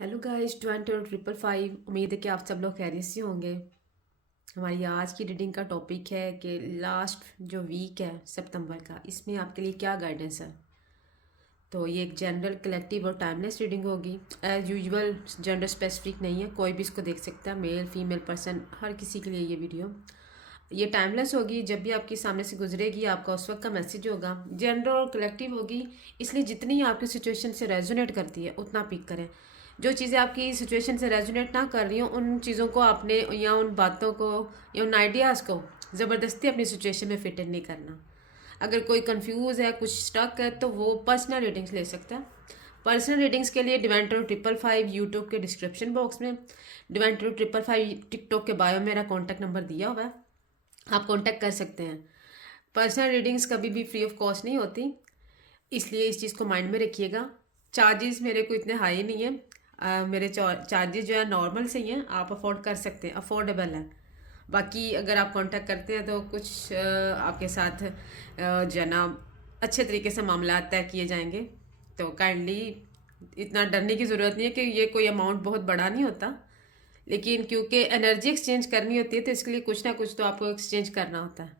Hello guys 20 555। उम्मीद है कि आप सब लोग खैरियत से होंगे। हमारी आज की रीडिंग का टॉपिक है कि लास्ट जो वीक है सितंबर का, इसमें आपके लिए क्या गाइडेंस है। तो ये एक जनरल कलेक्टिव और टाइमलेस रीडिंग होगी। एज यूजुअल जेंडर स्पेसिफिक नहीं है, कोई भी इसको देख सकता है, मेल फीमेल पर्सन, हर किसी के लिए ये वीडियो। ये टाइमलेस होगी, जब भी आपके सामने से गुजरेगी आपका उस वक्त का मैसेज होगा। जनरल और कलेक्टिव होगी, इसलिए जितनी आपकी सिचुएशन से रेजोनेट करती है उतना पिक करें। जो चीज़ें आपकी सिचुएशन से रेजोनेट ना कर रही हो, उन चीज़ों को आपने या उन बातों को या उन आइडियाज़ को ज़बरदस्ती अपनी सिचुएशन में फिट इन नहीं करना। अगर कोई कंफ्यूज है, कुछ स्टक है, तो वो पर्सनल रीडिंग्स ले सकता है। पर्सनल रीडिंग्स के लिए डिवाइन टू 555 यूट्यूब के डिस्क्रिप्शन बॉक्स में, डिवाइन टू 555 टिकटॉक के बायो मेरा कॉन्टैक्ट नंबर दिया हुआ है, आप कॉन्टैक्ट कर सकते हैं। पर्सनल रीडिंग्स कभी भी फ्री ऑफ कॉस्ट नहीं होती, इसलिए इस चीज़ को माइंड में रखिएगा। चार्जेस मेरे को इतने हाई नहीं है, मेरे चार्जेस जो है नॉर्मल से ही हैं, आप अफोर्ड कर सकते हैं, अफोर्डेबल है। बाकी अगर आप कांटेक्ट करते हैं तो कुछ आपके साथ जो है ना अच्छे तरीके से मामला तय किए जाएंगे। तो काइंडली इतना डरने की ज़रूरत नहीं है कि ये कोई अमाउंट बहुत बड़ा नहीं होता, लेकिन क्योंकि एनर्जी एक्सचेंज करनी होती है तो इसके लिए कुछ ना कुछ तो आपको एक्सचेंज करना होता है।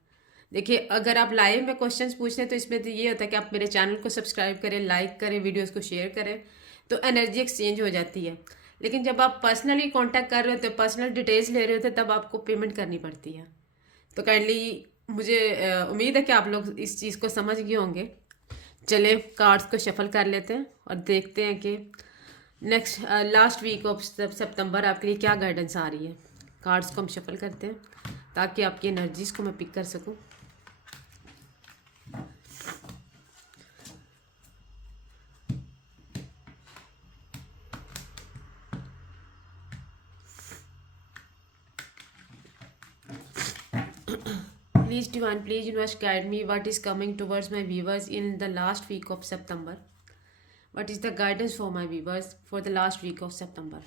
देखिए, अगर आप लाइव में क्वेश्चंस पूछ रहे हैं तो इसमें तो ये होता है कि आप मेरे चैनल को सब्सक्राइब करें, लाइक करें, वीडियोस को शेयर करें, तो एनर्जी एक्सचेंज हो जाती है। लेकिन जब आप पर्सनली कांटेक्ट कर रहे होते हैं, पर्सनल डिटेल्स ले रहे होते हैं, तब आपको पेमेंट करनी पड़ती है। तो काइंडली मुझे उम्मीद है कि आप लोग इस चीज़ को समझ गए होंगे। चले कार्ड्स को शफल कर लेते हैं और देखते हैं कि नेक्स्ट लास्ट वीक ऑफ सितंबर आपके लिए क्या गाइडेंस आ रही है। कार्ड्स को हम शफल करते हैं ताकि आपकी एनर्जीज को मैं पिक कर सकूं। Please divine, please universe guide me what is coming towards my viewers in the last week of September. What is the guidance for my viewers for the last week of September?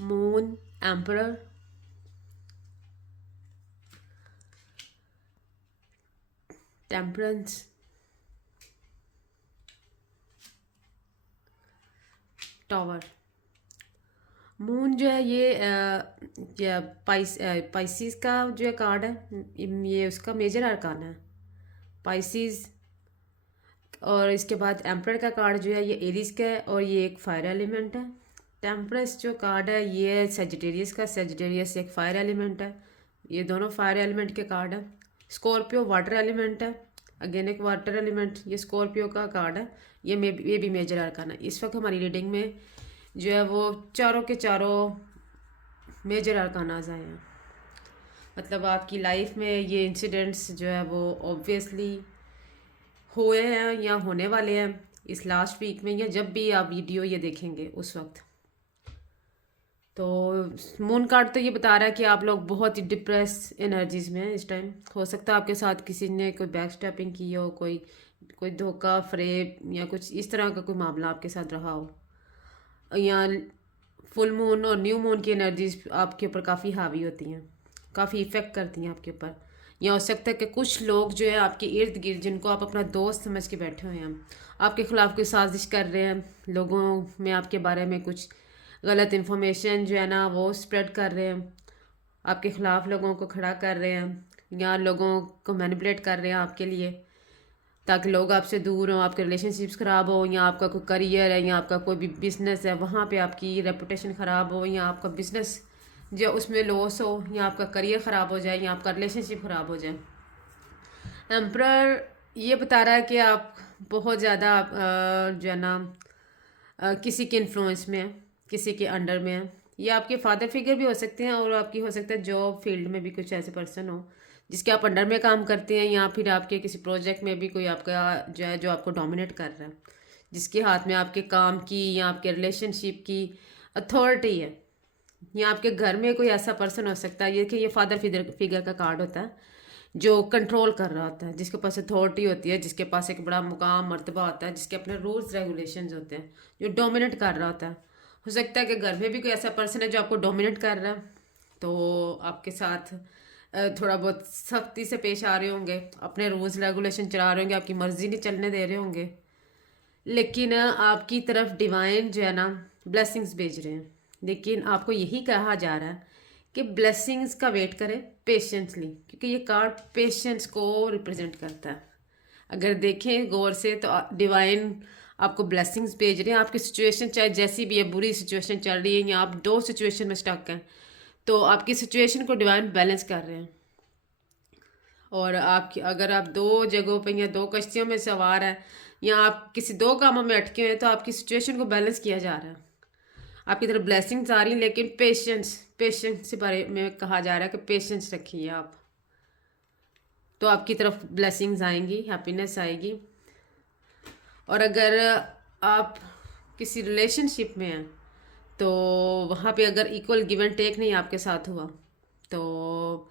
Moon, Emperor, Temperance, Tower. Moon जो है ये Pisces का जो है card है, ये उसका major अरकान है, पाइसिस। और इसके बाद एम्परर का कार्ड जो है ये एरीज का है और ये एक फायर एलिमेंट है। टेम्परस जो कार्ड है ये सेजिटेरियस का, सेजिटेरियस एक फायर एलिमेंट है, ये दोनों फायर एलिमेंट के कार्ड है। स्कॉर्पियो वाटर एलिमेंट है, अगेन एक वाटर एलिमेंट, ये स्कॉर्पियो का कार्ड है, ये भी मेजर अरकान है। इस वक्त हमारी रीडिंग में जो है वो चारों के चारों मेजर अरकानाज आए हैं। मतलब आपकी लाइफ में ये इंसिडेंट्स जो है वो ऑब्वियसली हुए हैं या होने वाले हैं इस लास्ट वीक में, या जब भी आप वीडियो ये देखेंगे उस वक्त। तो मून कार्ड तो ये बता रहा है कि आप लोग बहुत ही डिप्रेस एनर्जीज में हैं इस टाइम। हो सकता है आपके साथ किसी ने कोई बैक स्टेपिंग की हो, कोई कोई धोखा फ्रेब या कुछ इस तरह का कोई मामला आपके साथ रहा हो, या फुल मून और न्यू मून की एनर्जीज आपके ऊपर काफ़ी हावी होती हैं, काफ़ी इफ़ेक्ट करती हैं आपके ऊपर। या हो सकता है कि कुछ लोग जो है आपके इर्द गिर्द, जिनको आप अपना दोस्त समझ के बैठे हुए हैं, आपके ख़िलाफ़ कोई साजिश कर रहे हैं, लोगों में आपके बारे में कुछ गलत इन्फॉर्मेशन जो है ना वो स्प्रेड कर रहे हैं, आपके ख़िलाफ़ लोगों को खड़ा कर रहे हैं या लोगों को मैनिपुलेट कर रहे हैं आपके लिए, ताकि लोग आपसे दूर हों, आपके रिलेशनशिप्स ख़राब हो, या आपका कोई करियर है या आपका कोई भी बिज़नेस है वहाँ पे आपकी रेपुटेशन ख़राब हो, या आपका बिज़नेस जो उसमें लॉस हो, या आपका करियर ख़राब हो जाए, या आपका रिलेशनशिप ख़राब हो जाए। एम्प्रर ये बता रहा है कि आप बहुत ज़्यादा जो है ना किसी के इन्फ्लुएंस में है, किसी के अंडर में है। ये आपके फादर फिगर भी हो सकते हैं, और आपकी हो सकता है जॉब फील्ड में भी कुछ ऐसे पर्सन हो जिसके आप अंडर में काम करते हैं, या फिर आपके किसी प्रोजेक्ट में भी कोई आपका जो है जो आपको डोमिनेट कर रहा है, जिसके हाथ में आपके काम की या आपके रिलेशनशिप की अथॉरिटी है। या आपके घर में कोई ऐसा पर्सन हो सकता है, ये कि ये फादर फिगर का कार्ड होता है, जो कंट्रोल कर रहा होता है, जिसके पास अथॉरिटी होती है, जिसके पास एक बड़ा मुकाम मर्तबा होता है, जिसके अपने रूल्स रेगुलेशंस होते हैं, जो डोमिनेट कर रहा होता है। हो सकता है कि घर में भी कोई ऐसा पर्सन है जो आपको डोमिनेट कर रहा है, तो आपके साथ थोड़ा बहुत सख्ती से पेश आ रहे होंगे, अपने रूल्स रेगुलेशन चला रहे होंगे, आपकी मर्जी नहीं चलने दे रहे होंगे, लेकिन आपकी तरफ डिवाइन जो है ना ब्लेसिंग्स भेज रहे हैं। लेकिन आपको यही कहा जा रहा है कि ब्लेसिंग्स का वेट करें पेशेंसली, क्योंकि ये कार्ड पेशेंस को रिप्रेजेंट करता है। अगर देखें गौर से तो डिवाइन आपको ब्लेसिंग्स भेज रहे हैं। आपकी सिचुएशन चाहे जैसी भी है, बुरी सिचुएशन चल रही है या आप दो सिचुएशन में स्टक हैं, तो आपकी सिचुएशन को डिवाइन बैलेंस कर रहे हैं। और आपकी अगर आप दो जगहों पे या दो कश्तियों में सवार हैं या आप किसी दो कामों में अटके हुए हैं, तो आपकी सिचुएशन को बैलेंस किया जा रहा है। आपकी तरफ ब्लेसिंग्स आ रही हैं, लेकिन पेशेंस के बारे में कहा जा रहा है कि पेशेंस रखिए आप, तो आपकी तरफ ब्लेसिंग्स आएंगी, हैप्पीनेस आएगी। और अगर आप किसी रिलेशनशिप में हैं तो वहाँ पे अगर इक्वल गिव एंड टेक नहीं आपके साथ हुआ, तो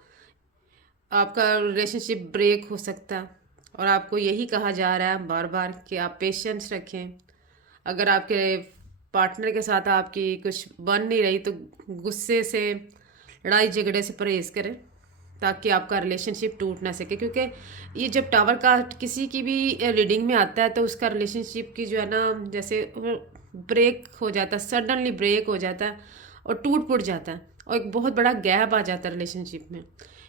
आपका रिलेशनशिप ब्रेक हो सकता है। और आपको यही कहा जा रहा है बार बार कि आप पेशेंस रखें। अगर आपके पार्टनर के साथ आपकी कुछ बन नहीं रही, तो गुस्से से, लड़ाई झगड़े से परहेज़ करें, ताकि आपका रिलेशनशिप टूट ना सके। क्योंकि ये जब टावर का किसी की भी रीडिंग में आता है, तो उसका रिलेशनशिप की जो है ना, जैसे ब्रेक हो जाता है, सडनली ब्रेक हो जाता है और टूट फूट जाता है, और एक बहुत बड़ा गैप आ जाता है रिलेशनशिप में।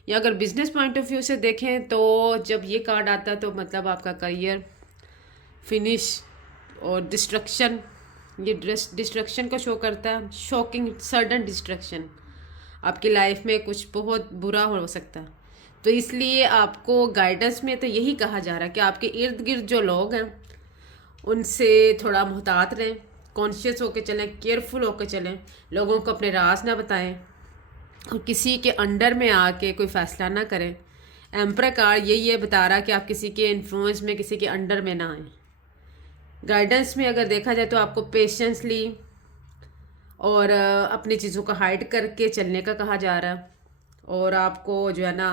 या अगर बिजनेस पॉइंट ऑफ व्यू से देखें, तो जब ये कार्ड आता है तो मतलब आपका करियर फिनिश और डिस्ट्रक्शन, ये डिस्ट्रक्शन को शो करता है। शॉकिंग सडन डिस्ट्रक्शन, आपकी लाइफ में कुछ बहुत बुरा हो सकता है। तो इसलिए आपको गाइडेंस में तो यही कहा जा रहा है कि आपके इर्द गिर्द जो लोग हैं उनसे थोड़ा मुहतात रहें, कॉन्शियस होकर चलें, केयरफुल होकर चलें, लोगों को अपने राज ना बताएं और किसी के अंडर में आके कोई फैसला ना करें। एम्परर कार्ड ये बता रहा कि आप किसी के इन्फ्लुएंस में, किसी के अंडर में ना आए। गाइडेंस में अगर देखा जाए तो आपको पेशेंसली और अपनी चीज़ों को हाइड करके चलने का कहा जा रहा है। और आपको जो है ना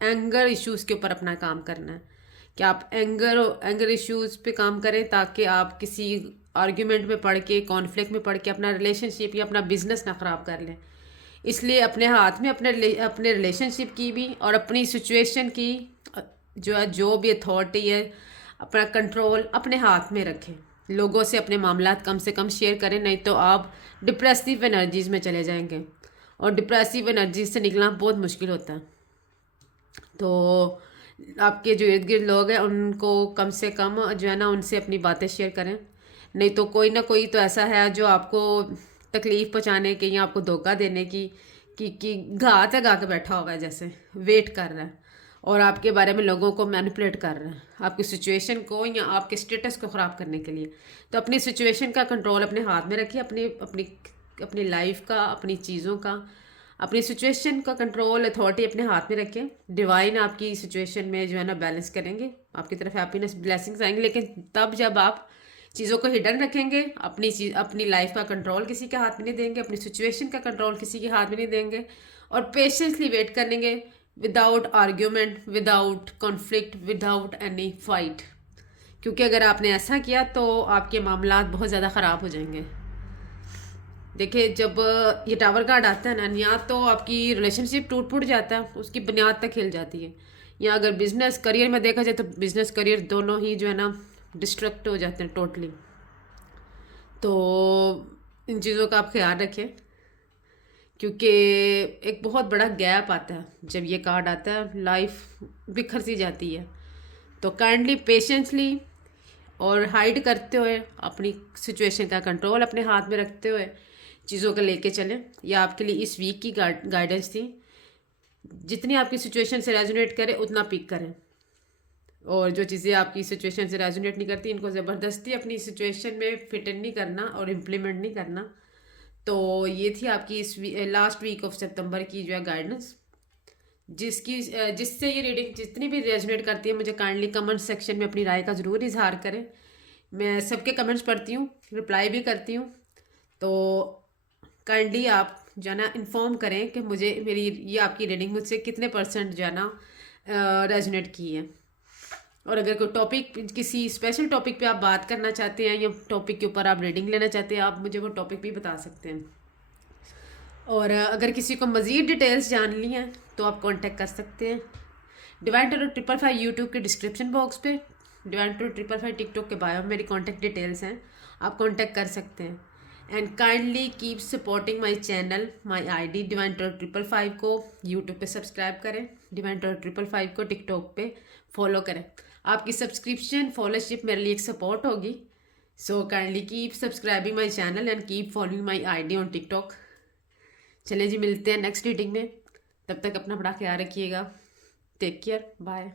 एंगर इश्यूज़ के ऊपर अपना काम करना है, कि आप एंगर इश्यूज़ पे काम करें, ताकि आप किसी आर्ग्यूमेंट में पड़ के, कॉन्फ्लिक्ट में पड़ के अपना रिलेशनशिप या अपना बिजनेस ना ख़राब कर लें। इसलिए अपने हाथ में अपने रिलेशनशिप की भी और अपनी सिचुएशन की जो भी अथॉरिटी है, अपना कंट्रोल अपने हाथ में रखें। लोगों से अपने मामलात कम से कम शेयर करें, नहीं तो आप डिप्रेसिव एनर्जीज में चले जाएंगे, और डिप्रेसिव एनर्जी से निकलना बहुत मुश्किल होता है। तो आपके जो इर्द गिर्द लोग हैं उनको कम से कम जो है ना उनसे अपनी बातें शेयर करें, नहीं तो कोई ना कोई तो ऐसा है जो आपको तकलीफ़ पहुँचाने की या आपको धोखा देने की कि घात लगा के बैठा हुआ है, जैसे वेट कर रहा है और आपके बारे में लोगों को मैनिपुलेट कर रहा है, आपकी सिचुएशन को या आपके स्टेटस को ख़राब करने के लिए। तो अपनी सिचुएशन का कंट्रोल अपने हाथ में रखिए, अपनी अपनी अपनी लाइफ का, अपनी चीज़ों का, अपनी सिचुएशन का कंट्रोल, अथॉरिटी अपने हाथ में रखें। डिवाइन आपकी सिचुएशन में जो है ना बैलेंस करेंगे, आपकी तरफ हैप्पीनेस ब्लेसिंग्स आएंगे। लेकिन तब जब आप चीज़ों को हिडन रखेंगे, अपनी लाइफ का कंट्रोल किसी के हाथ में नहीं देंगे, अपनी सिचुएशन का कंट्रोल किसी के हाथ में नहीं देंगे, और पेशेंसली वेट करेंगे without argument, without conflict, without any fight. क्योंकि अगर आपने ऐसा किया तो आपके मामलात बहुत ज़्यादा ख़राब हो जाएंगे। देखिए, जब ये टावर कार्ड आता है ना, या तो आपकी रिलेशनशिप टूट फूट जाता है, उसकी बुनियाद तक हिल जाती है, या अगर बिजनेस करियर में देखा जाए तो बिजनेस करियर दोनों ही जो है ना डिस्ट्रक्ट हो जाते हैं टोटली। तो इन चीज़ों का आप ख्याल रखें, क्योंकि एक बहुत बड़ा गैप आता है जब ये कार्ड आता है, लाइफ बिखर सी जाती है। तो काइंडली पेशेंसली और हाइड करते हुए अपनी सिचुएशन का कंट्रोल अपने हाथ में रखते हुए चीज़ों को लेके चलें। यह आपके लिए इस वीक की गाइडेंस थी। जितनी आपकी सिचुएशन से रेजोनेट करे उतना पिक करें, और जो चीज़ें आपकी सिचुएशन से रेजोनेट नहीं करती इनको ज़बरदस्ती अपनी सिचुएशन में फिट इन नहीं करना और इम्प्लीमेंट नहीं करना। तो ये थी आपकी इस लास्ट वीक ऑफ सितंबर की जो है गाइडेंस, जिससे ये रीडिंग जितनी भी रेजोनेट करती है, मुझे काइंडली कमेंट सेक्शन में अपनी राय का ज़रूर इजहार करें। मैं सबके कमेंट्स पढ़ती हूँ, रिप्लाई भी करती हूँ। तो काइंडली आप जो है ना इन्फॉर्म करें कि मुझे मेरी ये आपकी रीडिंग मुझसे कितने % जो है ना रेजोनेट की है। और अगर कोई टॉपिक, किसी स्पेशल टॉपिक पे आप बात करना चाहते हैं या टॉपिक के ऊपर आप रीडिंग लेना चाहते हैं, आप मुझे वो टॉपिक भी बता सकते हैं। और अगर किसी को मज़ीद डिटेल्स जाननी है तो आप कांटेक्ट कर सकते हैं डिवाइन टैरो 555 यूट्यूब के डिस्क्रिप्शन बॉक्स पे, डिवाइन टैरो 555 टिकटॉक के बायो में मेरी कांटेक्ट डिटेल्स हैं, आप कांटेक्ट कर सकते हैं। And kindly keep supporting my channel, my ID divine tarot 555 को यूट्यूब पे सब्सक्राइब करें, डिवाइन टैरो 555 को टिकटॉक पे फॉलो करें। आपकी सब्सक्रिप्शन फॉलोशिप मेरे लिए एक सपोर्ट होगी। So kindly keep subscribing my channel and keep following my ID on TikTok. चलिए जी, मिलते हैं नेक्स्ट रीडिंग में। तब तक अपना बड़ा ख्याल रखिएगा। Take care, bye.